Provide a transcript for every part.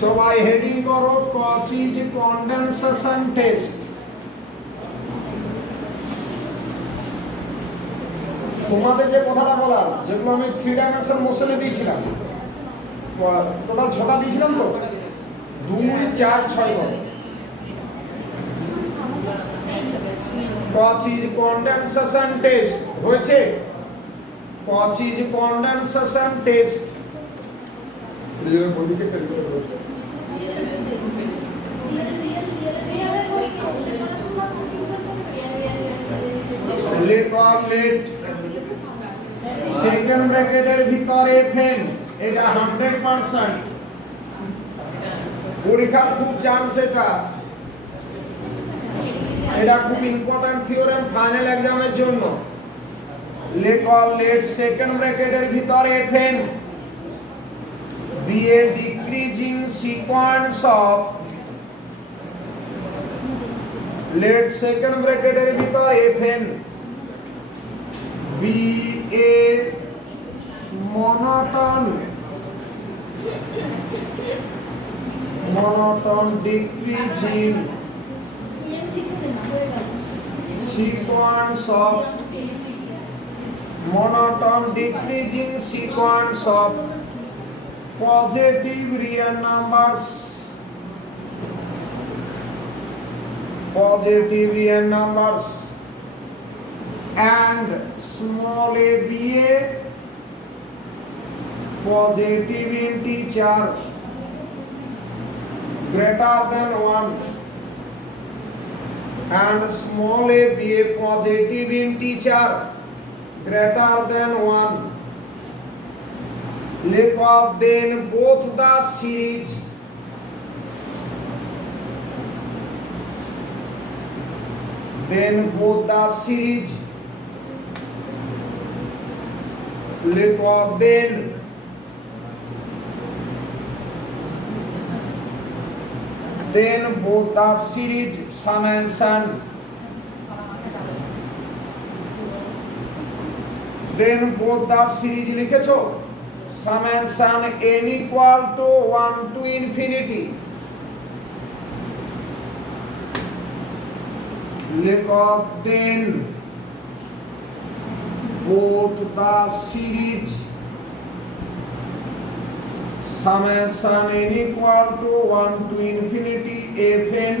সবাই হেডিং করো কচিজ condensation test. তোমাদের যে কথাটা বলার, যেগুলো আমি 3 ডাইমেনশন মোশনে দিয়েছিলাম, টোটাল 6টা দিয়েছিলাম তো, 2 4 6 করে। কচিজ কনডেনসেশন টেস্ট হয়েছে, কচিজ কনডেনসেশন টেস্ট। সেকেন্ড ব্র্যাকেটের ভিতরে ফেন, এটা 100%। পরীক্ষা খুব চান্স, এটা খুব ইম্পর্টেন্ট থিওরেম ফাইনাল এক্সামের জন্য। লেট সেকেন্ড ব্র্যাকেটের ভিতরে f n be a decreasing sequence of, let second ব্র্যাকেটের ভিতরে f n be a monotone decreasing sequence of monotone decreasing sequence of positive real numbers, and small a be a positive integer greater than 1, and small a be a positive integer greater than 1. Then both the series then both the series summation, then both the series লিখেছো, summation n equal to 1 to infinity, then both the series summation n equal to 1 to infinity fn,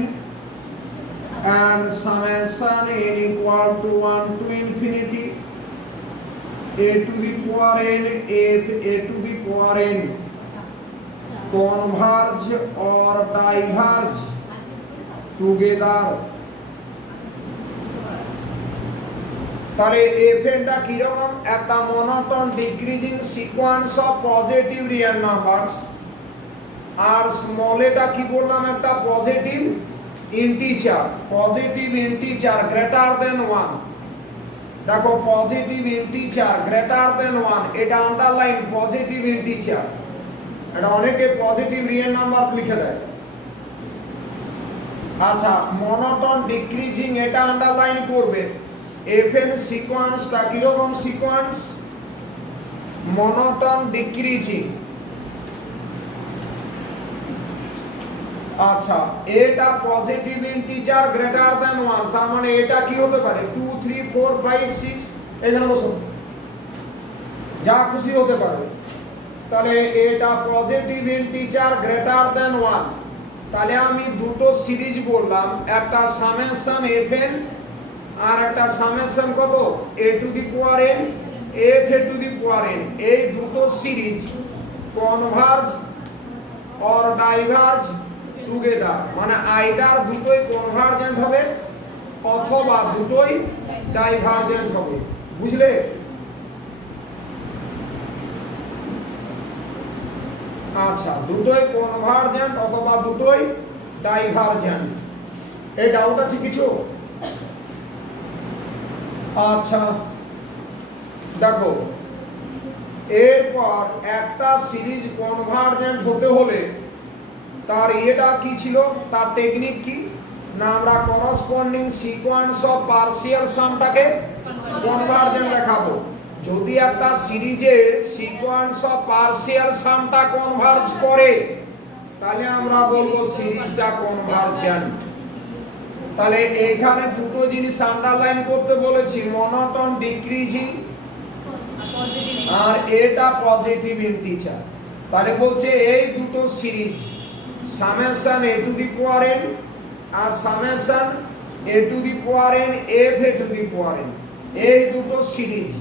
and summation n equal to 1 to infinity a to the power n f a to the power n converge or diverge together. তাহলে এফএনটা কি রকম? একটা monotone decreasing sequence of positive real numbers, আর small এটা কি বললাম? একটা positive integer greater than 1। দেখো পজিটিভ ইন্টিজার গ্রেটার দেন 1, এটা আন্ডারলাইন পজিটিভ ইন্টিজার। এটা অনেকে পজিটিভ রিয়েল নাম্বার লিখে দেয়। আচ্ছা, মনোটোন ডিক্রিজিং এটা আন্ডারলাইন করবে। এফএন সিকোয়েন্সটা কিরকম সিকোয়েন্স? Monotone decreasing. আচ্ছা, এটা পজিটিভ ইন্টিজার গ্রেটার দেন 1, তার মানে এটা কি হতে পারে? 2 3 4 5 6, এখানে বসো, যা খুশি হতে পারে। তাহলে এটা পজিটিভ ইন্টিজার গ্রেটার দেন 1, তাহলে আমি দুটো সিরিজ বললাম, একটা সামেশন এফএন আর একটা সামেশন কত? a to the power n f a to the power n। এই দুটো series converge or diverge together, মানে আইদার দুটোই কনভার্জেন্ট হবে অথবা দুটোই ডাইভার্জেন্ট হবে। বুঝলে? আচ্ছা, দুটোই কনভার্জেন্ট অথবা দুটোই ডাইভার্জেন্ট। এই ডাউট আছে কিছু? আচ্ছা দেখো, এরপর একটা সিরিজ কনভার্জেন্ট হতে হলে তার এটা কি ছিল? তার টেকনিক কি না? আমরা করসপন্ডিং সিকোয়েন্স অফ পার্সিয়াল সামটাকে কনভার্জেন্ট দেখাবো। যদি একটা সিরিজের সিকোয়েন্স অফ পার্সিয়াল সামটা কনভার্জ করে, তাহলে আমরা বলবো সিরিজটা কনভার্জেন্ট। তাহলে এখানে দুটো জিনিস আন্ডারলাইন করতে বলেছি, মনোটোন ডিক্রিজিং আর এটা পজিটিভ ইন্টিজার। তাহলে বলছে এই দুটো series summation a to the power n আর summation a to the power n f a to the power n, এই দুটো series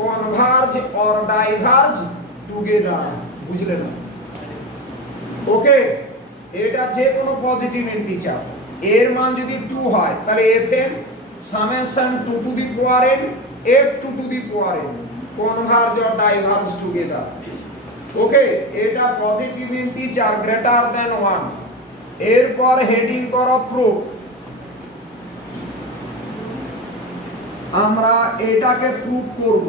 converge or diverge together. বুঝলেন? ওকে, এটা যে কোনো পজিটিভ ইন্টিজার এর মান যদি 2 হয় তাহলে fn summation 2 to the power n f 2 to the power n converge or diverge together. Okay, এটা পজিটিভ ইন্টিজার গ্রেটার দ্যান 1। এরপর হেডিং করো প্রুফ। আমরা এটাকে প্রুফ করব।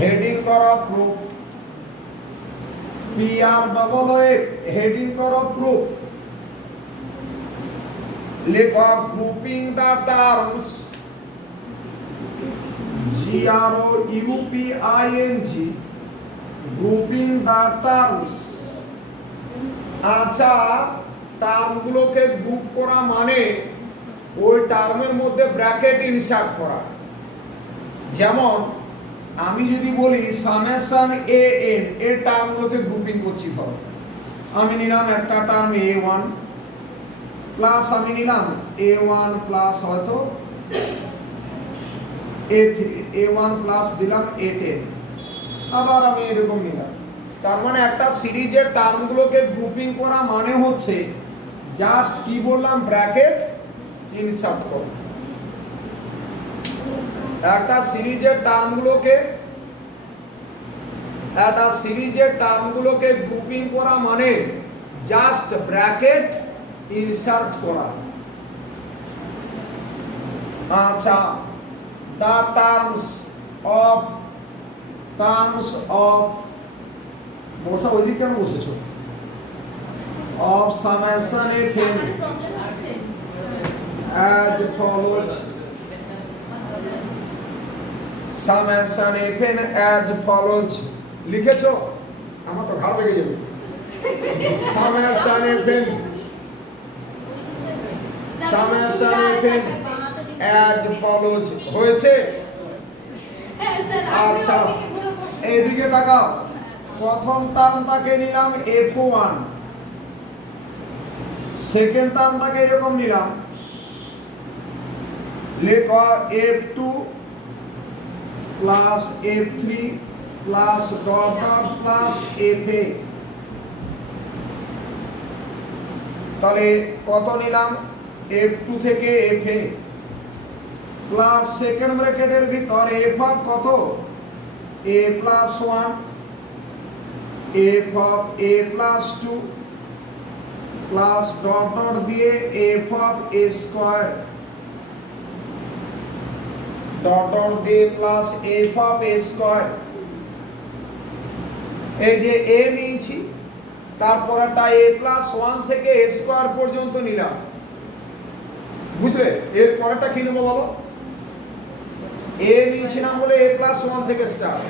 হেডিং করো প্রুফ, PROOF, হেডিং করো প্রুফ। লেখো grouping the terms GROUPING, grouping the terms. আচ্ছা, টার্মগুলোকে গ্রুপ করা মানে ওই টার্মের মধ্যে ব্র্যাকেট ইনসার্ট করা। যেমন আমি যদি বলি সামেশন AN, এর টার্মগুলোকে গ্রুপিং করছি। ধরো আমি নিলাম একটা টার্ম A1 প্লাস আমি নিলাম A1 প্লাস হয়তো A3, A1 প্লাস দিলাম A10, আবার আমি এরকম নিলাম। তার মানে একটা সিরিজের টার্মগুলোকে গ্রুপিং করা মানে হচ্ছে জাস্ট কি বললাম, ব্র্যাকেট ইনসার্ট করো। একটা সিরিজের টার্মগুলোকে গ্রুপিং করা মানে জাস্ট ব্র্যাকেট ইনসার্ট করা। আচ্ছা, the terms of বসা ওই দিকে বসেছো of summation fn as follows, summation fn as follows লিখেছো? আমার তো ঘাড় লেগে যাবে। summation fn as follows হয়েছে? আচ্ছা, এইদিকে তাকাও। প্রথম টার্মটাকে নিলাম F1, সেকেন্ড টার্মটাকে এরকম নিলাম। লেখো F2 plus F3 plus dot dot plus FA। তাহলে কত নিলাম? F2 থেকে FA প্লাস সেকেন্ড ব্র্যাকেটের ভিতর f অফ কত? a plus 1, f of a plus 2 plus dot dot দিয়ে f of a square, dot dot দিয়ে plus f of a square. এই যে a নিয়েছি, তারপর একটা a প্লাস 1 থেকে a স্কয়ার পর্যন্ত নিলাম। বুঝলে? এর পরেরটা কি নেবো বলো? a নিয়েছিলাম বলে a প্লাস 1 থেকে স্টার্ট,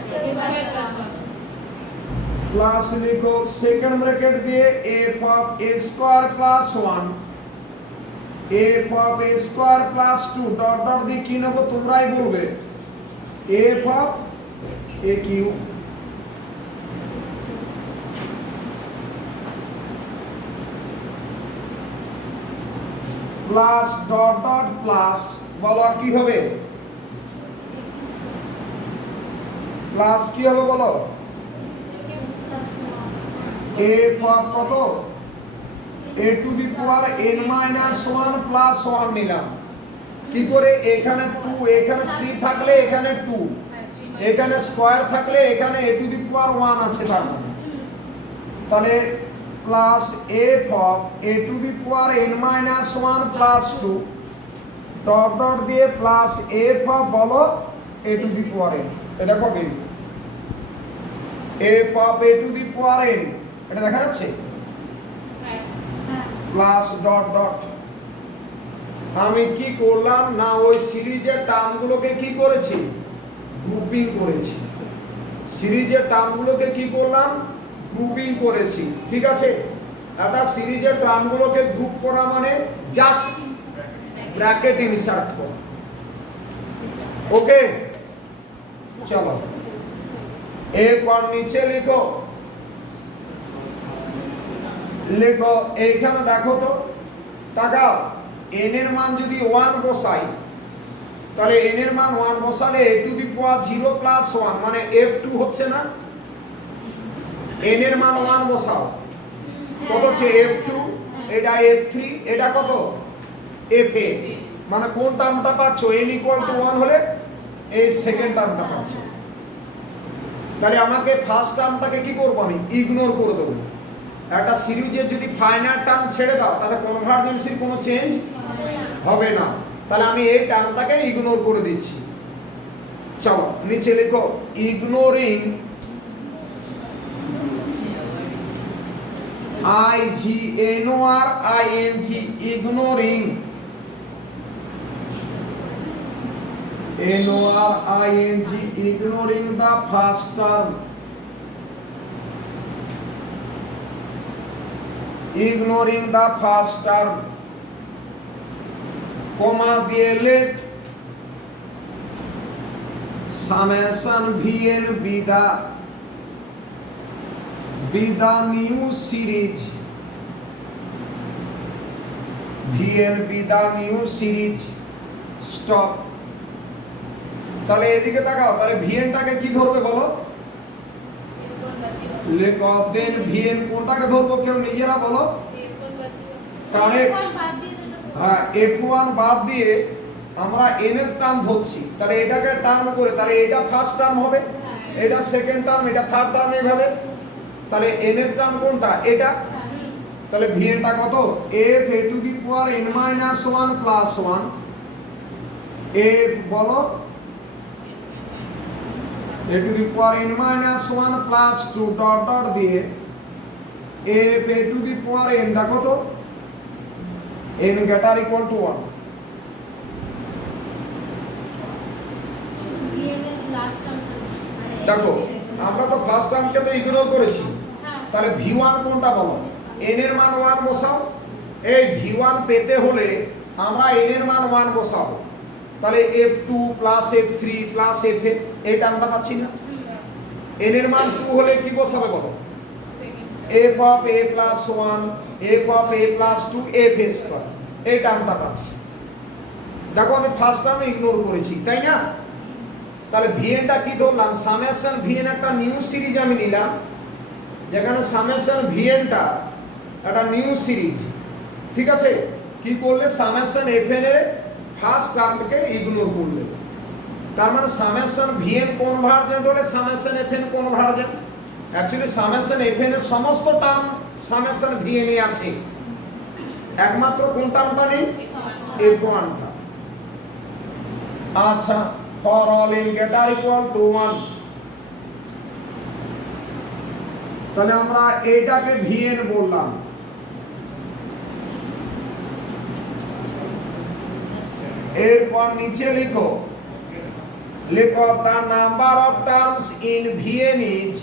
প্লাস লিখো সেকেন্ড ব্র্যাকেট দিয়ে f of a square plus 1, f of a square plus 2 dot dot দিয়ে কি নেবো তোমরাই বলবে, f of a cube. Plus dot dot plus, বলো কি হবে? প্লাস কি হবে বলো? a অফ কত? a to the power n minus 1 plus 1 নিলাম। কি করে? এখানে 2, এখানে 3 থাকলে এখানে 2, এখানে স্কয়ার থাকলে এখানে a টু দি পাওয়ার 1 আছে তার মানে। তাহলে plus f of a to the power n minus 1 plus 2 dot dot দিয়ে প্লাস f অফ বলো a to the power n। এটা কবে? f of a to the power n, এটা দেখা যাচ্ছে? Plus dot dot. আমি কি করলাম না, ওই সিরিজের টার্মগুলোকে কি করেছি? গ্রুপিং করেছি। সিরিজের টার্মগুলোকে কি করলাম, গ্রুপিং করেছি, ঠিক আছে। একটা সিরিজের টার্মগুলোকে গ্রুপ করা মানে জাস্ট ব্র্যাকেট ইনসার্ট করা, ওকে। চলো এরপর নিচে লিখো, লেখো এইখানে দেখো তো, তাকাও, n এর মান যদি 1 বসাই, তাহলে n এর মান 1 বসালে a to the power 0 plus 1 মানে f2 হচ্ছে না। n এর মান 1 বসাও, কত হচ্ছে f2, এটা f3, এটা কত fa, মানে কোন টার্মটা পাচ্ছ, n ইকুয়াল টু 1 হলে এই সেকেন্ড টার্মটা পাচ্ছ। তাহলে আমাকে ফার্স্ট টার্মটাকে কি করব, আমি ইগনোর করে দেবো। একটা সিরিজের যদি ফাইনাল টার্ম ছেড়ে দাও তাহলে কনভার্জেন্সের কোনো চেঞ্জ হবে না, তাহলে আমি এই টার্মটাকে ইগনোর করে দিচ্ছি। চলো নিচে লিখো, ignoring ignoring, ignoring ignoring the first term, ignoring the first term, comma দিয়ে let summation vn be the new series, vn be the new series, stop। তাহলে এদিকে তাকাও, তাহলে ভিএনটাকে কি ধরবে বলো, লেখো দেন ভিএন কোনটাকে ধরবো, কেউ নিজেরা বলো, কারেক্ট, হ্যাঁ f1 বাদ দিয়ে আমরা n এর টার্ম ধরছি, তাহলে এটাকে টার্ম করে, তাহলে এটা ফার্স্ট টার্ম হবে, এটা সেকেন্ড টার্ম, এটা থার্ড টার্ম, এইভাবে। তাহলে n এর টার্ম কোনটা, এটা, তাহলে ভিএনটা কত, f a to the power n minus 1 plus 1, f বলো a to the power n minus 1 plus 2 dot dot দিয়ে f a to the power n দেখো তো n greater equal to 1, দেখো আমরা তো ফার্স্ট টার্মকে তো ইগনোর করেছি, তাহলে v1 কোনটা বলো, n এর মান 1 বসাও। এই v1 পেতে হলে আমরা n এর মান 1 বসাবো, তাহলে f2 plus f3 plus fa, এই টার্মটা পাচ্ছি না। n এর মান 2 হলে কি বসাবে বলো, f of a plus 1, f of a plus 2, f square, এই টার্মটা পাচ্ছি। দেখো আমি ফার্স্ট টার্ম ইগনোর করেছি, তাই না। তাহলে vn টা কি ধরলাম, সামেশন vn একটা নিউ সিরিজ আমি নিলাম, যেখানে সামেশন vn টা একটা নিউ সিরিজ, ঠিক আছে। কি করলে, সামেশন fn এর ফার্স্ট টার্মকে ইগনোর করলে, তার মানে সামেশন vn কনভার্জেন্ট হলে summation fn convergent. Actually summation fn এর সমস্ত টার্ম সামেশন vn এ আছে, একমাত্র কোন টার্মটা নেই, f1 টা। আচ্ছা, for all n greater equal to 1, তাহলে আমরা এটাকে vn বললাম। এরপর নিচে লিখো, লেখো the number of terms in vn is,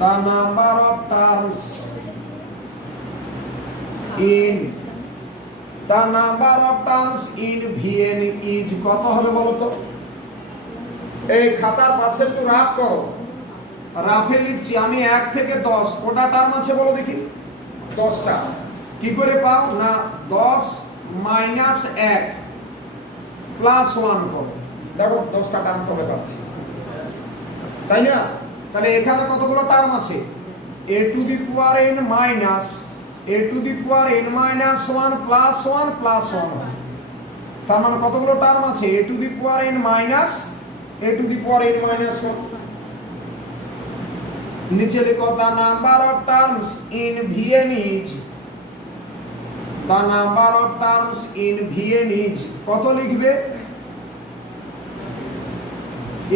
the number of terms in, the number of terms in vn is কত হবে বলো তো। এই খাতার পাশে একটু রাফ করো, রাফে লিখছি আমি 1 থেকে 10, কটা টার্ম আছে বলো দেখি, 10টা। কি করে পাও না, 10 মাইনাস 1 প্লাস 1 করো, দেখো 10টা টার্ম তবে পাচ্ছি, তাই না। তাহলে এখানে কতগুলো টার্ম আছে, a to the power n minus a to the power n minus 1 plus 1 plus 1, তার মানে কতগুলো টার্ম আছে, a to the power n minus a to the power n minus 1। নিচে লিখো the number of terms in vn is, the number of terms in vn is কত লিখবে,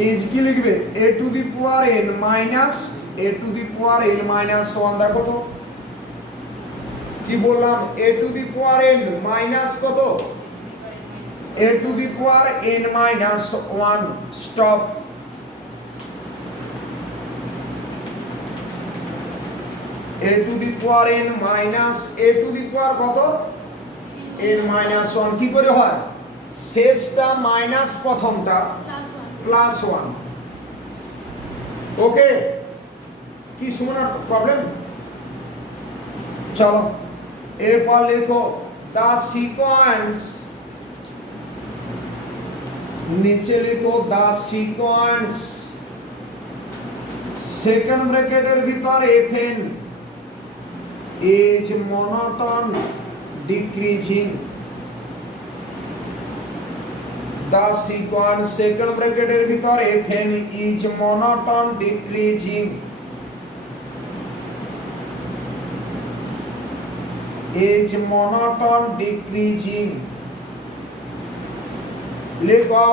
is কি লিখবে, a to the power n minus a to the power n minus 1, দেখো তো কি বললাম, a to the power n minus কত a to the power n minus 1 stop a to the power n minus a to the power কত n minus 1 কি করে হয় শেষটা মাইনাস প্রথমটা প্লাস 1 ওকে কি শুনুন প্রবলেম চলো এরপর লেখো দা সিকোয়েন্স নিচে লিখো দা সিকোয়েন্স সেকেন্ড ব্র্যাকেটের ভিতর fn is monoton decreasing the sequence second ব্র্যাকেটের ভিতর fn is monoton decreasing is monoton decreasing লেখো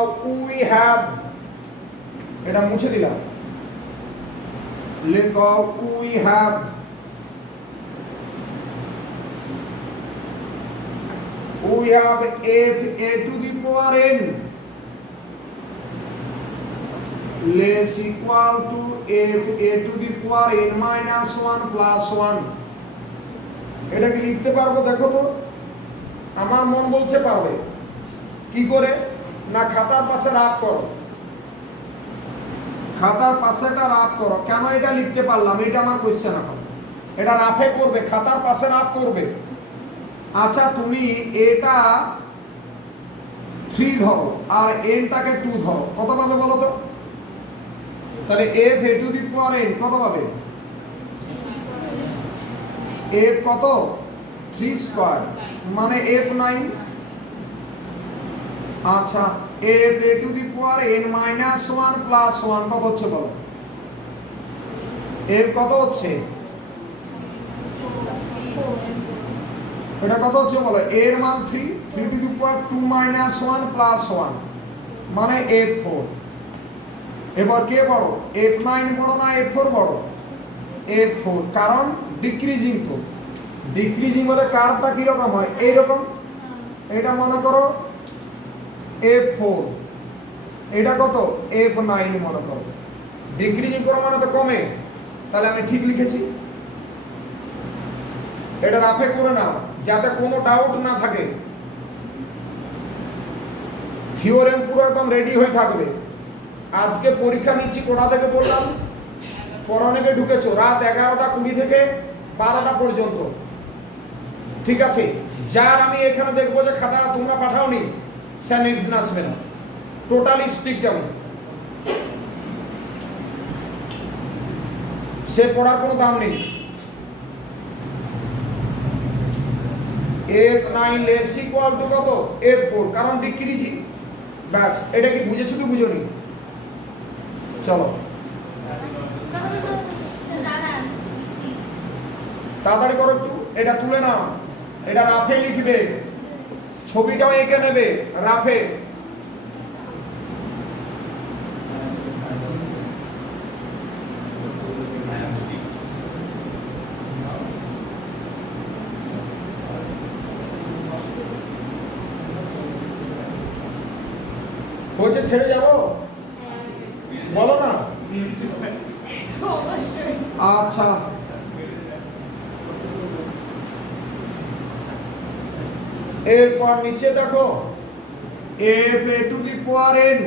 we have এটা মুছে দিলাম লেখো we have f a to the power n less equal to f a to the power n minus 1 plus 1 এটা কি লিখতে পারবো দেখো তো আমার মন বলছে পারবে কি করে না খাতার পাশে রাফ করো খাতার পাশেটা রাফ করো কেন এটা লিখতে পারলাম এটা আমার কোশ্চেন এখন এটা রাফে করবে খাতার পাশে রাফ করবে আচ্ছা তুমি এটা 3 ধরো আর n টাকে 2 ধরো কত পাবে বলো তো তাহলে f a to the power n কত পাবে f কত 3 স্কয়ার মানে f9 আচ্ছা f a to the power n minus 1 plus 1 কত হচ্ছে বলো f কত হচ্ছে এটা কত হচ্ছে বলো a এর মান 3 3 to the power 2 minus 1 plus 1 মানে f4 এবার কে বড় f9 বড় না f4 বড় f4 কারণ ডিক্রিজিং তো ডিক্রিজিং হলে কার্ভটা কি রকম হয় এই রকম এটা মনে করো f4 এটা কত f9 মনে করো ডিক্রিজিং করো মানে তো কমে তাহলে আমি ঠিক লিখেছি এটা রাফে করে নাও যাতে কোনো ডাউট না থাকে থিওরেম পুরো একদম রেডি হয়ে থাকবে আজকে পরীক্ষা নিচ্ছি কোথা থেকে বললাম পড়ানোকে ঢুকেছো রাত 11টা 20 থেকে 12টা পর্যন্ত ঠিক আছে যার আমি এখানে দেখবো যে খাতা তোমরা পাঠাওনি সে নেক্সট দিন আসবে না টোটালি স্ট্রিক্ট আমি সে পড়ার কোনো দাম নেই f9 less equal to কত f4 কারণ ডিক্রিজিং ব্যাস এটা কি বুঝেছো কি বুঝোনি চলো তাড়াতাড়ি করো একটু এটা তুলে নাও এটা রাফে লিখবে ছবিটাও এঁকে নেবে রাফে বলছে ছেড়ে যাবো বলো না আচ্ছা এরপর নিচে দেখো f a to the power n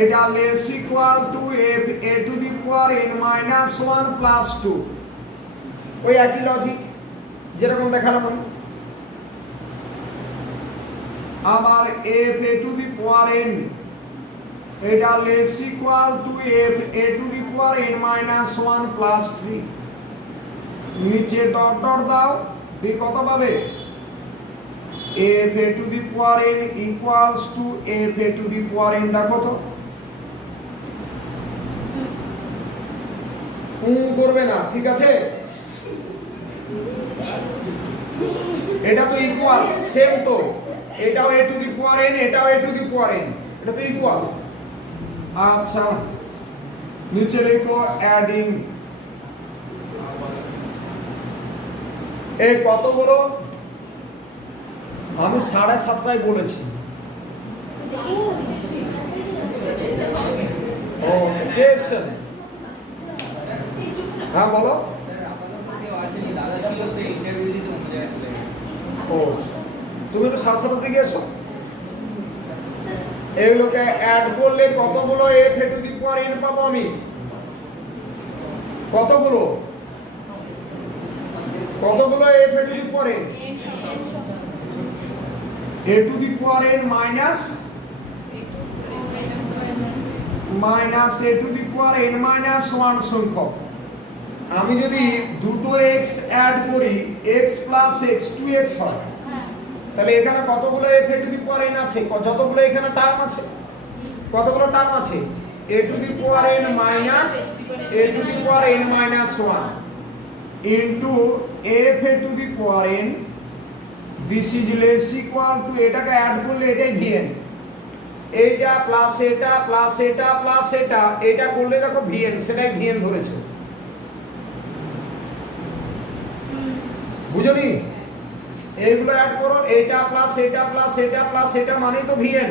এটা less equal to f a to the power n minus 1 plus 2 ওই একই লজিক যেরকম দেখালাম আমি আবার f a to the power n এটা less equal to f a to the power n minus 1 plus 3 নিচে dot dot দাও b কত পাবে f a to the power n equals to f a to the power n দেখো তো করবে না ঠিক আছে এটা তো ইকুয়াল সেম তো এটাও a to the power n এটাও a to the power n এটা তো ইকুয়াল আচ্ছা নিচে লিখো অ্যাডিং এই কতগুলো আমি 7:30টায় বলেছি occasion। হ্যাঁ বলো। ও তুমি একটু সাথে দিকে এসো। এগুলোকে অ্যাড করলে কতগুলো f to the power n পাবো আমি? কতগুলো f to the power n? a to the power n minus a to the power n minus 1 সংখ্যক। আমি যদি দুটো x অ্যাড করি x প্লাস x 2x হয়, তাহলে এখানে কতগুলো f to the power n আছে? যতগুলো এখানে টার্ম আছে, কতগুলো টার্ম আছে? a to the power n minus a to the power n minus 1 into f to the power n, this is less equal two, এটাকে অ্যাড করলে এটাই vn, এটা প্লাস এটা প্লাস এটা প্লাস এটা করলে দেখো vn, সেটাই vn ধরেছে। বুঝলি? এইগুলো অ্যাড করো, এটা প্লাস এটা প্লাস এটা প্লাস এটা মানেই তো vn।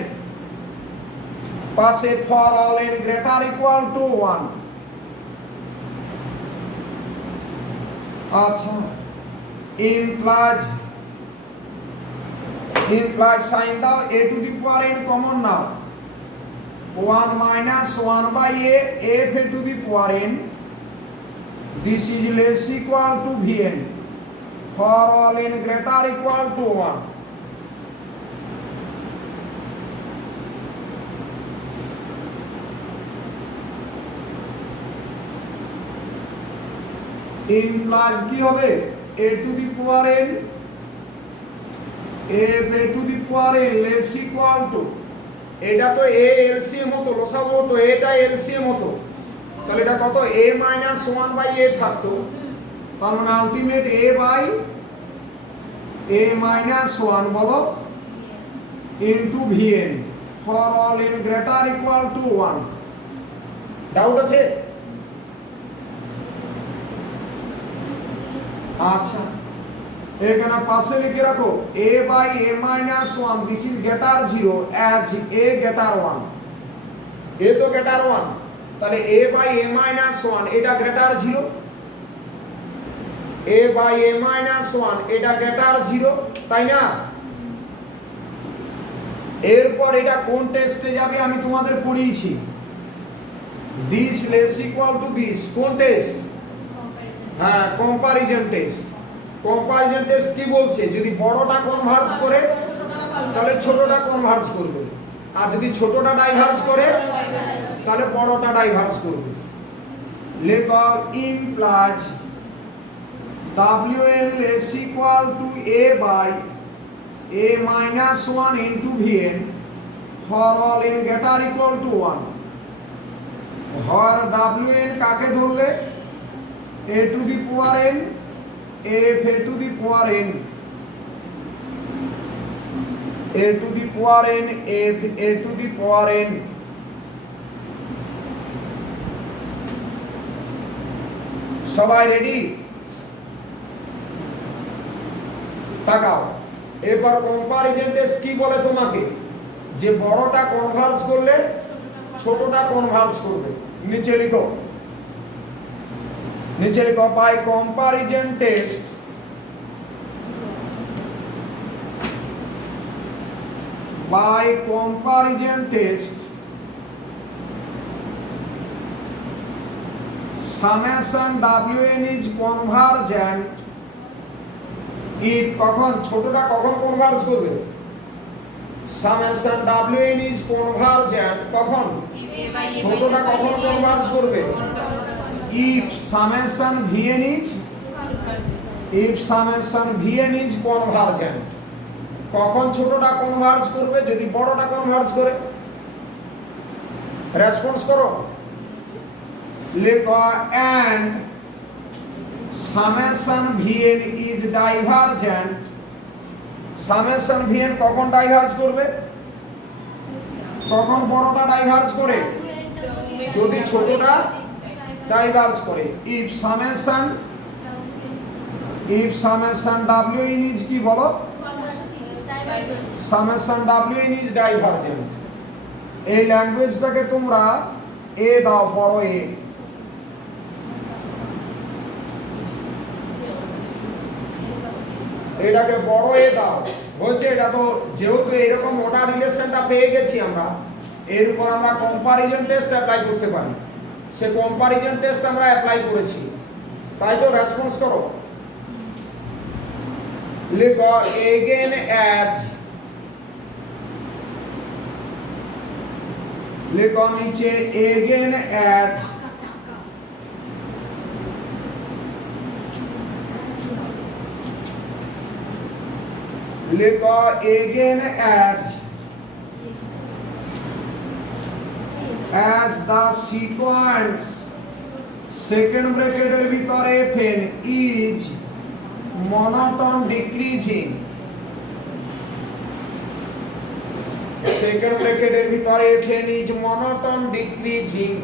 পাশে for all n greater equal to 1। আচ্ছা, ইমপ্লাইজ সাইন দাও, a to the power n common নাও, 1 minus 1 by a f to the power n, this is less equal to vn for all n greater equal to 1। implies কি হবে? a to the power n f a to the power n less equal to, এটা তো a LCM হতো, লসাগু হতো, এটা LCM হতো, তাহলে এটা কত? a minus 1 by a থাকতো, তার মানে ultimate a by a minus 1 বলো into vn for all n greater equal to 1। Doubt আছে? আচ্ছা, এখানে পাশে লিখে রাখো a by a minus 1, this is greater 0 as a greater 1। a তো গ্রেটার 1, তাহলে a বাই a minus 1 এটা greater 0, a by a minus 1 এটা গ্রেটার 0, তাই না? এরপর এটা কোন টেস্টে যাবে আমি তোমাদের পড়িয়েছি, this less equal to this. কোন টেস্ট? হ্যাঁ, কম্পারিজন টেস্ট। কম্পারিজন টেস্ট কি বলছে? যদি বড়টা কনভার্জ করে তাহলে ছোটটা কনভার্জ করবে, আর যদি ছোটটা ডাইভার্জ করে তাহলে বড়টা ডাইভার্জ করবে। লেখো implies wn less equal to a by a minus 1 into vn for all n greater equal to 1। Har wn কাকে ধরলে? a to the power n f a to the power n, a to the power n f a to the power n। সবাই ready? তাকাও, এবার comparison test কি বলে তোমাকে? যে বড়টা কনভার্জ করলে ছোটটা কনভার্জ করবে। নিচে লিখো, by comparison test summation wn is convergent if, কখন? ছোটটা কখন কনভার্জ করবে? summation wn is convergent কখন? ছোটটা কখন কনভার্জ করবে? if summation vn is convergent। কখন ছোটটা কনভার্জ করবে? যদি বড়টা কনভার্জ করে। রেসপন্স করো। লেখো and summation vn is divergent। summation vn কখন ডাইভার্জ করবে? কখন বড়টা ডাইভার্জ করে? যদি ছোটটা ডাইভার্জ করে। if summation wn is কি বলো? summation wn is divergent। এই ল্যাঙ্গুয়েজটাকে তোমরা এ দাও, বড় এ। এটাকে বড় এ দাও। বলছে এটা তো যেহেতু এরকম অর্ডার রিলেশনটা পেয়ে গেছি আমরা, এর উপর আমরা কম্পারিজন টেস্ট অ্যাপ্লাই করতে পারি। সে কম্পারিজন টেস্ট আমরা অ্যাপ্লাই করেছি, তাই তো রেসপন্স করো। লিখো এগেন অ্যাজ, লিখো নিচে এগেন অ্যাজ, লিখো again as, as the sequence second ব্র্যাকেটের ভিতরে ফেন is monotone decreasing, সেকেন্ড ব্র্যাকেটের ভিতরে ফেন is monotone decreasing,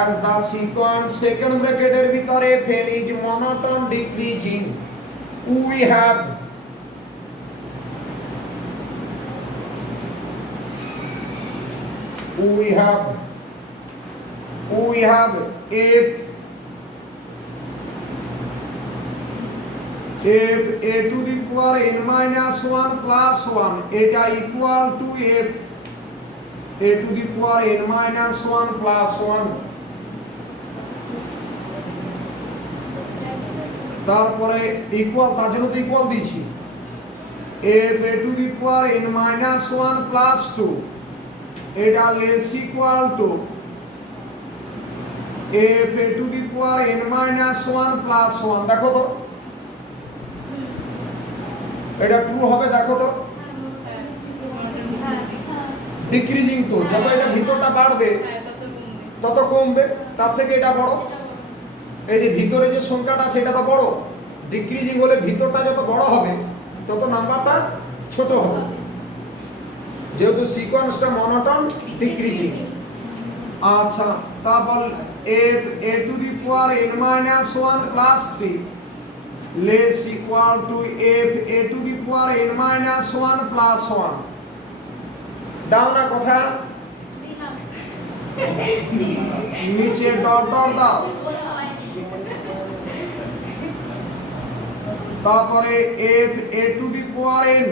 as the sequence second ব্র্যাকেটের ভিতরে ফেন is monotone decreasing, we have if a to the power n minus 1 plus 1 এটা equal to f a to the power n minus 1 plus 1, তারপরে equal, তার জন্য তো equal দিয়েছি। f a to the power n minus 1 plus 2 এটা less equal two f a to the power n minus 1 plus 1। দেখো তো এটা true হবে, দেখো তো ডিক্রিজিং, তো যত এটা ভিতরটা বাড়বে তত কমবে, তার থেকে এটা বড়। এই যে ভিতরে যে সংখ্যাটা আছে এটা তো বড়, ডিক্রিজিং হলে ভিতরটা যত বড় হবে তত নাম্বারটা ছোট হবে, যেহেতু সিকোয়েন্সটা মনোটোন ডিক্রিজিং। আচ্ছা, তারপর f a to the power n minus 1 plus 3 less equal to f a to the power n minus 1 plus 1। দাও না কথা, নিচে ডট ডট দাও, তারপরে f a to the power n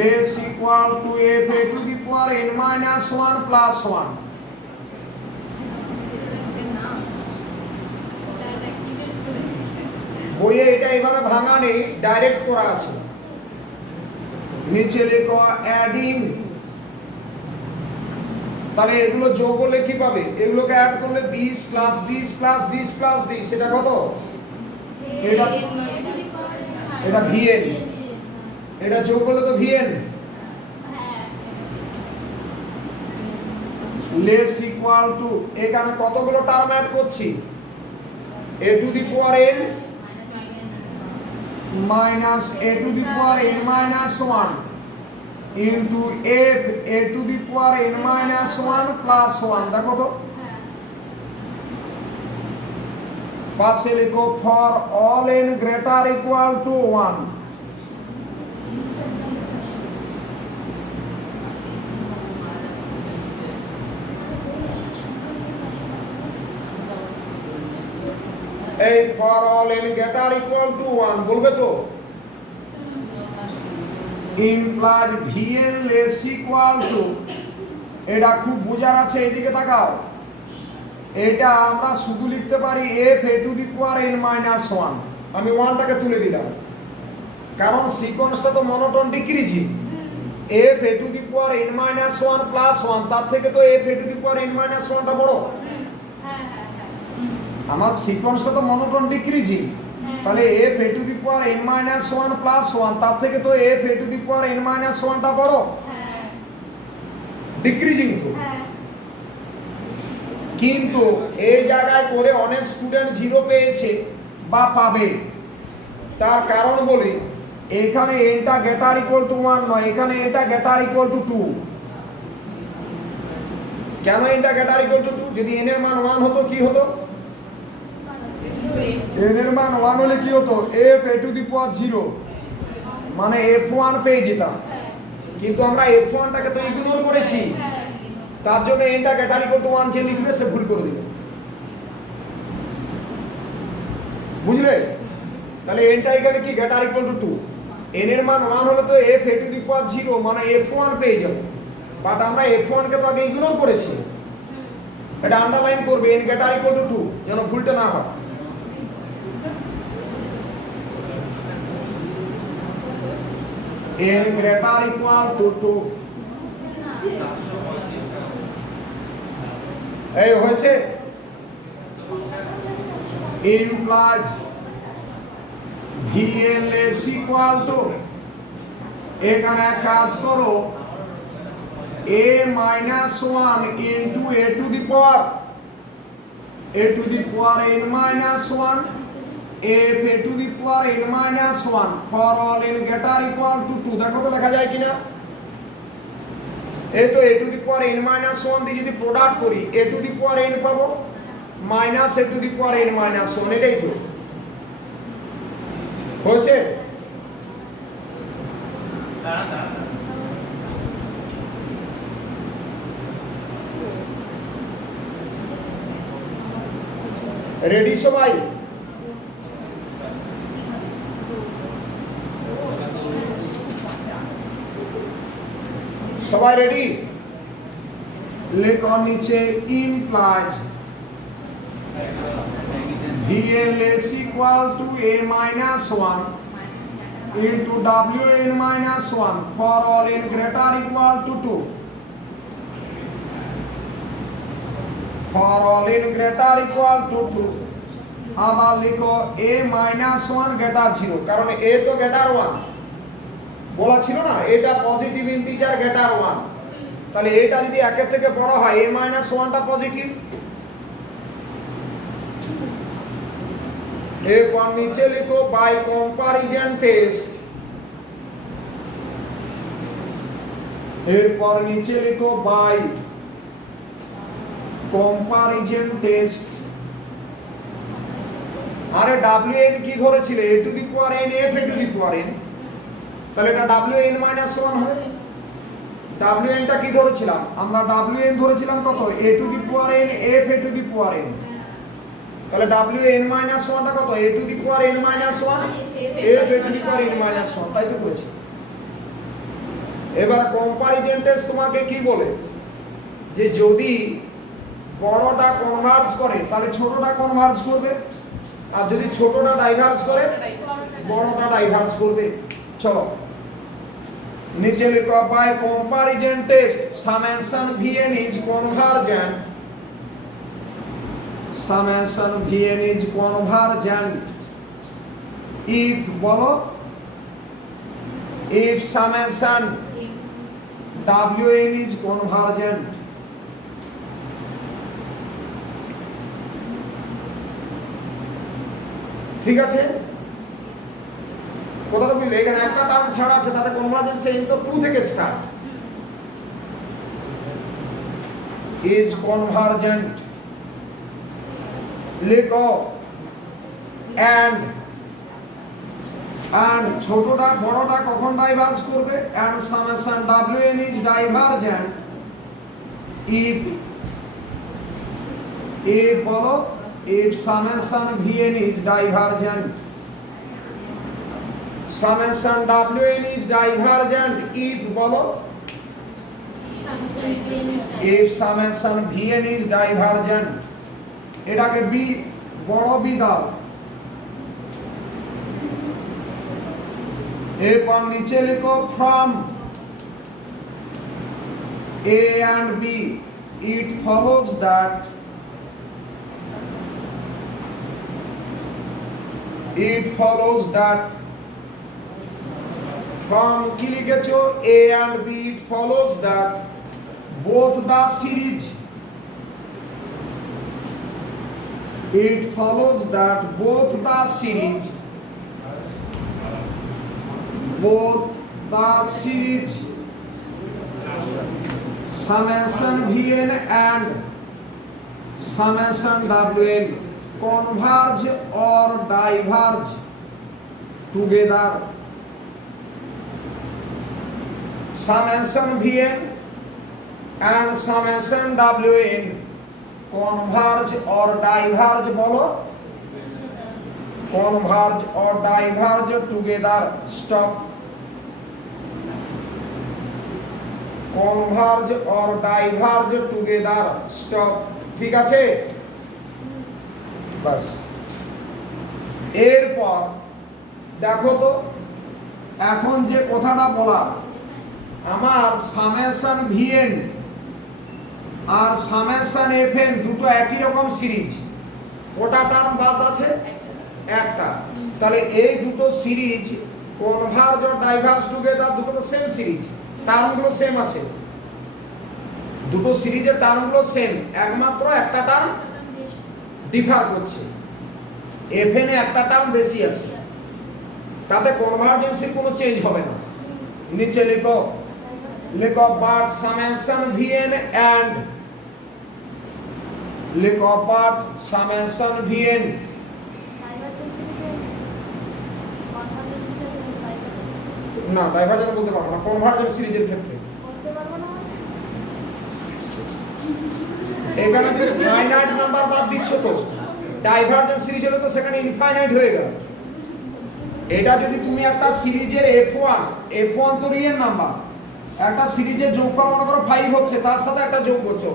less equal to f a to the power n minus 1 plus 1। বইয়ে এটা এইভাবে ভাঙা নেই, ডাইরেক্ট করা আছে। নিচে লেখো অ্যাডিং, তাহলে এগুলো যোগ করলে কি পাবে? এগুলোকে অ্যাড করলে this plus this plus this plus this, সেটা কত? এটা ভিএন, এটা যোগ করলে তো ভিএন। লেস ইকুয়াল টু, এখানে কতগুলো টার্ম অ্যাড করছি? a to the power n minus a to the power n minus 1 into f a to the power n minus 1 plus 1। দেখো তো পাশে লিখো for all n greater equal to 1। এই for all n greater equal to 1 বলবে তো, implies vn less equal to, এটা খুব বোঝার আছে, এইদিকে তাকাও। এটা আমরা শুধু লিখতে পারি f a to the power n minus 1, আমি 1টাকে তুলে দিলাম কারণ সিকোয়েন্সটা তো monotone decreasing. f a to the power n minus 1 plus 1, তার থেকে তো f a to the power n minus 1টা বড়। আমার সিকোয়েন্সটা তো মনোটোন ডিক্রিজিং, তাহলে f a to the power n minus 1 plus 1, তার থেকে তো f a to the power n minus 1টা বড়, ডিক্রিজিং তো। কিন্তু এই জায়গায় করে অনেক স্টুডেন্ট 0 পেয়েছে বা পাবে, তার কারণ বলি, এখানে এটা গ্রেটার ইকুয়াল টু 1 নয়, এখানে এটা গ্রেটার ইকুয়াল টু 2। কেন এটা গ্রেটার ইকুয়াল টু 2? যদি n এর মান 1 হতো কি হতো? n এর মান 1 হলে কি হতো? f a to the power 0 মানে F1 পেয়ে যেতাম, কিন্তু আমরা F1টাকে তো ইগনোর করেছি, তার জন্য এটা গ্রেটার ইকুয়াল টু 1 যে লিখবে সে ভুল করে দিবে, বুঝলে? তাহলে এনটা এখানে কি গ্রেটার ইকুয়াল টু 2, n এর মান 1 হলে তো f a টু দি পাওয়ার 0 মানে f1 পেয়ে যাব, বাট আমরা f1 কে তো আগে ইগনোর করেছি। এটা আন্ডারলাইন করবে n গ্রেটার ইকুয়াল টু 2 যেন ভুলটা না হয়। n গ্রেটার ইকুয়াল টু 2, এই হয়েছে implies VLS equal to, এখানে এক কাজ করো, a minus 1 into a to the power n minus 1 f a to the power n minus 1 for all n greater equal to 2। দেখো তো লেখা যায় কিনা, এই তো a to the power n minus 1 দিয়ে যদি প্রোডাক্ট করি a to the power n পাবো minus a to the power n minus 1, এটাই তো হচ্ছে। রেডি সবাই? সবাই রেডি? লেখো নিচে implies VLS equal to a minus 1 into Wn minus 1 for all n greater equal to 2, for all n greater equal to 2। আবার লিখো a minus 1 greater 0, কারণ a তো greater 1 বলা ছিল না, এটা পজিটিভ ইন্টিজার greater 1, তাহলে এটা যদি একের থেকে বড় হয় a minus 1 টা পজিটিভ। এরপর নিচে লিখো বাই কম্পারিজন টেস্ট, এরপর নিচে লিখো বাই কম্পারিজন টেস্ট। আরে Wn কি ধরেছিলে a to the power n f a to the power n, তাহলে এটা Wn minus 1 হবে। Wn টা কি ধরেছিলাম আমরা? Wn ধরেছিলাম কত? a to the power n f a to the power n, তাহলে Wn minus 1 টা কত? a to the power n minus 1 f a to the power n minus 1, তাই তো করেছি। এবার কম্পারিজন টেস্ট তোমাকে কি বলে, যে যদি বড়টা কনভার্জ করে তাহলে ছোটটা কনভার্জ করবে, আর যদি ছোটটা ডাইভার্জ করে বড়টা ডাইভার্জ করবে। চলো নিচে লিখো by comparison test summation vn is convergent, summation vn is convergent if বলো, if summation wn is convergent। ঠিক আছে, কথাটা বুঝলে? এখানে একটা টার্ম ছাড়া আছে, তাতে কনভার্জেন্স এই তো 2 থেকে স্টার্ট, is convergent। লিখো and ছোটটা বড়টা কখন ডাইভার্জ করবে, and summation wn is divergent if বলো, if summation vn is divergent, summation wn is divergent if বলো, if summation vn is divergent। এটাকে বি বড় বি দাও, এরপর নিচে লিখো from a and b it follows that from কি লিখেছো a and b it follows that both the series, it follows that both the series summation vn and summation wn converge or diverge together। summation Vn and summation Wn converge or diverge বলো, converge or diverge together, stop, converge or diverge together, stop, ঠিক আছে? বাস। এরপর দেখো তো এখন যে কথাটা বলা, আমার সামেশন ভিএন আর সামেশন এফএন দুটো একই রকম সিরিজ, ওটা টার্ম বাদ আছে একটা, তাহলে এই দুটো সিরিজ কনভার্জ আর ডাইভার্জ টুগেদার, দুটো তো সেম সিরিজ, টার্মগুলো সেম আছে, দুটো সিরিজের টার্মগুলো সেম, একমাত্র একটা টার্ম ডিফার করছে, এফএন এ একটা টার্ম বেশি আছে, তাতে কনভার্জেন্সের কোনো চেঞ্জ হবে না। নিচে লিখো, লিখো বাট সামেশন ভিএন এন্ড, লিখো বাট সামেশন ভিএন না, ডাইভারজেন্স বলতে পারবো না, কনভার্জেন্স সিরিজের ক্ষেত্রে এখানে যদি ফাইনাইট নাম্বার বাদ দিচ্ছ তো, ডাইভারজেন্স সিরিজ হলে তো সেখানে ইনফাইনাইট হয়ে গেল। এটা যদি তুমি একটা সিরিজের F1 তো রিয়েল নাম্বার, একটা সিরিজের যোগফল মনে করো 5 হচ্ছে, তার সাথে একটা যোগ করছো,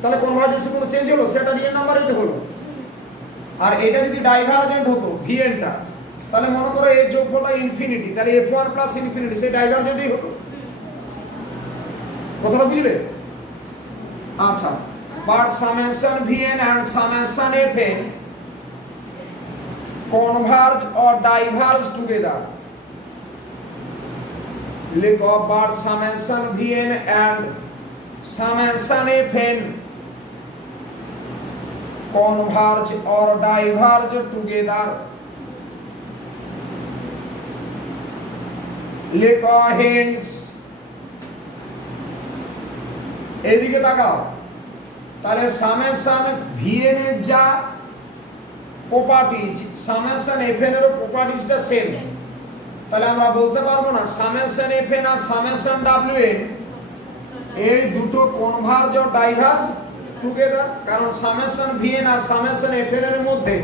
তাহলে কনভার্জেন্সে কোনো চেঞ্জ হলো? সেটা রিয়েল নাম্বারই তো হলো। আর এটা যদি ডাইভারজেন্ট হতো ভিএনটা, তাহলে মনে করো এই যোগফলটা ইনফিনিটি, তাহলে F1 প্লাস ইনফিনিটি, সেই ডাইভারজেন্টই হতো। কথাটা বুঝলে? আচ্ছা, but summation v n and summation f n converge or diverge together, লিখো but summation v n and summation f n converge or diverge together, লিখো hence, এদিকে তাকাও, তাহলে সামেশন ভিএন এর যা প্রপার্টিজ, সামেশন এফএন এর প্রপার্টিজটা সেম, তাহলে আমরা বলতে পারবো না সামেশন এফএন আর সামেশন ডব্লিউএন এই দুটো কনভার্জ ও ডাইভার্জ টুগেদার, কারণ সামেশন ভিএন আর সামেশন এফএন এর মধ্যে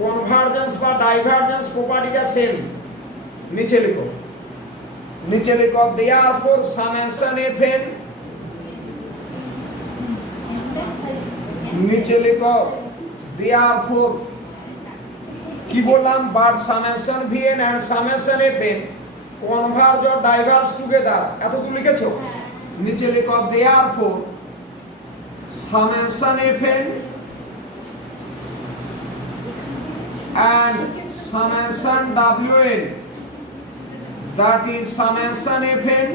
কনভার্জেন্স বা ডাইভার্জেন্স প্রপার্টিটা সেম। নিচে লিখো, নিচে লিখো দেয়ারফর সামেশন এফএন, নিচে লিখো দেয়ারফর, কি বললাম, but summation v n and summation f n converge or diverge together, এতটুকু লিখেছো? নিচে লিখো therefore summation f n and summation ডব্লিউএন, that is summation fn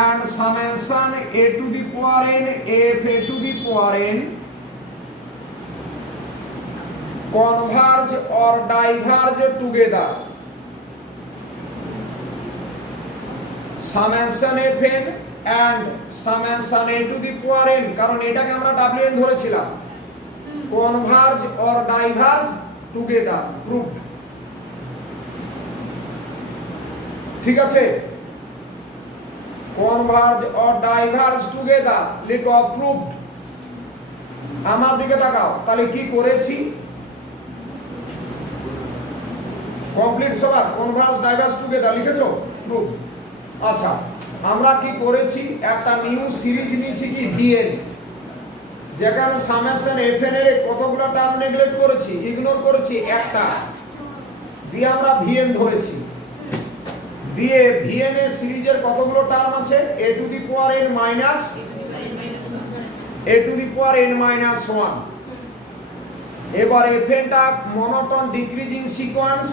and summation a to the power n f a to the power n converge or diverge together, summation fn and summation a to the power n, কারণ এটাকে আমরা wn ধরেছিলাম, converge or diverge together, proved, ঠিক আছে? converge or diverge together লিখো proved। আমার দিকে তাকাও, তাহলে কি করেছি? কমপ্লিট সবার কনভার্জ ডাইভার্জ টুগেদার লিখেছো, প্রুফ। আচ্ছা, আমরা কি করেছি? একটা নিউ সিরিজ নিয়েছি কি ভিএন, যেখানে সামেশন এফএন এর কতগুলো টার্ম নেগলেক্ট করেছি, ইগনোর করেছি একটা, দিয়ে আমরা ভিএন ধরেছি, দিয়ে ভিএন এর সিরিজের কতগুলো টার্ম আছে, a to the power n minus a to the power n minus 1। এবার এফএনটা মনোটোন ডিক্রিজিং সিকোয়েন্স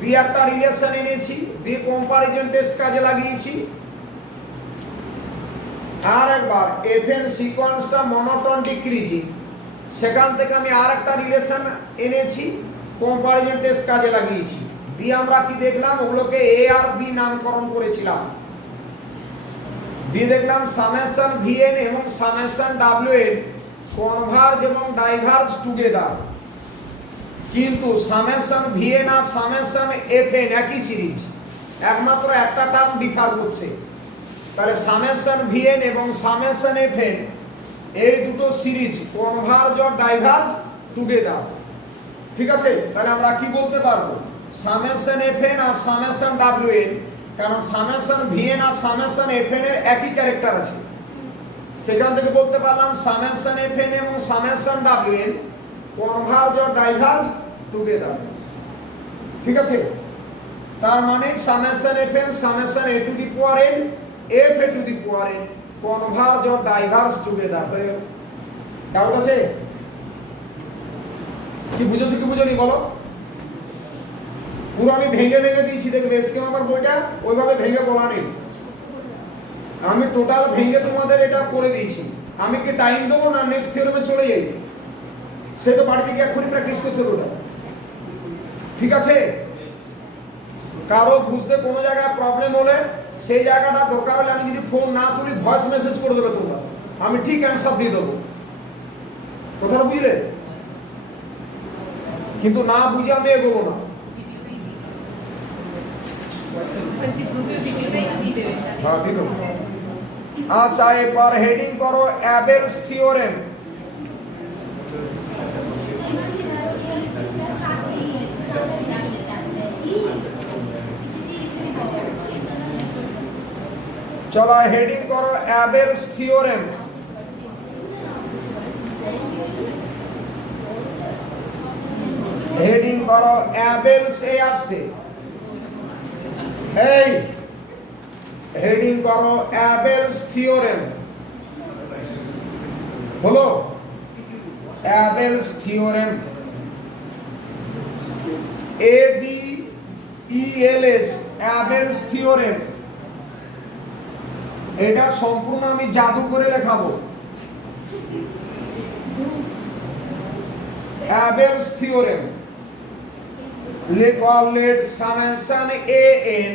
দিয়ে একটা রিলেশন এনেছি, দিয়ে কম্পারিজন টেস্ট কাজে লাগিয়েছি। আর একবার এফএন সিকোয়েন্সটা মনোটোন ডিক্রিজিং, সেখান থেকে আমি আর একটা রিলেশন এনেছি, কম্পারিজন টেস্ট কাজে লাগিয়েছি, দিয়ে আমরা কি দেখলাম, ওগুলোকে এ আর বি নামকরণ করেছিলাম, দিয়ে দেখলাম সামেশন ভিএন এবং সামেশন ডব্লিউএন কনভার্জ এবং ডাইভার্জ টুগেদার, কিন্তু সামেশন ভিএন আর সামেশন এফএন একই সিরিজ, একমাত্র একটা টার্ম ডিফার করছে। তাহলে সামেশন ভিএন এবং সামেশন এফএন এই দুটো series converge or diverge together. ঠিক আছে, তাহলে আমরা কি বলতে পারবো? সামেশন এফএন আর সামেশন ডাব্লিউএন, কারণ সামেশন ভিএন আর সামেশন এফএন এর একই ক্যারেক্টার আছে, সেখান থেকে বলতে পারলাম সামেশন এফএন এবং summation ডাব্লিউএন converge or diverge together. ঠিক আছে, তার মানে summation FN summation A to the power N F A to the power N converge or diverge together হয়ে গেল। ডাউট আছে? কি বুঝেছো কি বুঝোনি বলো? পুরো আমি ভেঙে ভেঙে দিয়েছি, দেখবে স্কিম আমার বইটা ওইভাবে ভেঙে বলা নেই, আমি টোটাল ভেঙে তোমাদের এটা করে দিয়েছি। আমি কি টাইম দেবো না নেক্সট থিওরেমে চলে যাই? সে তো বাড়িতে গিয়ে এখনই প্র্যাকটিস করতে হবে ওটা। ঠিক আছে, কারো বুঝতে কোনো জায়গায় প্রবলেম হলে সেই জায়গাটা দরকার হলে আমি যদি ফোন না তুলি ভয়েস মেসেজ করে দেবে তোমরা, আমি ঠিক অ্যান্সার দিয়ে দেবো। কথাটা বুঝলে? কিন্তু না বুঝে আমি এগোবো না। হ্যাঁ দিল। আচ্ছা, এরপর হেডিং করো অ্যাবেলস থিওরেম। চলো হেডিং করো অ্যাবেলস থিওরেম। হেডিং করো অ্যাবেলস এ আসছে, এই হেডিং করো অ্যাবেলস থিওরেম। বলো Abel's theorem, A B E L S, Abel's theorem. এটা সম্পূর্ণ আমি জাদু করে লেখাবো। Abel's theorem let summation A N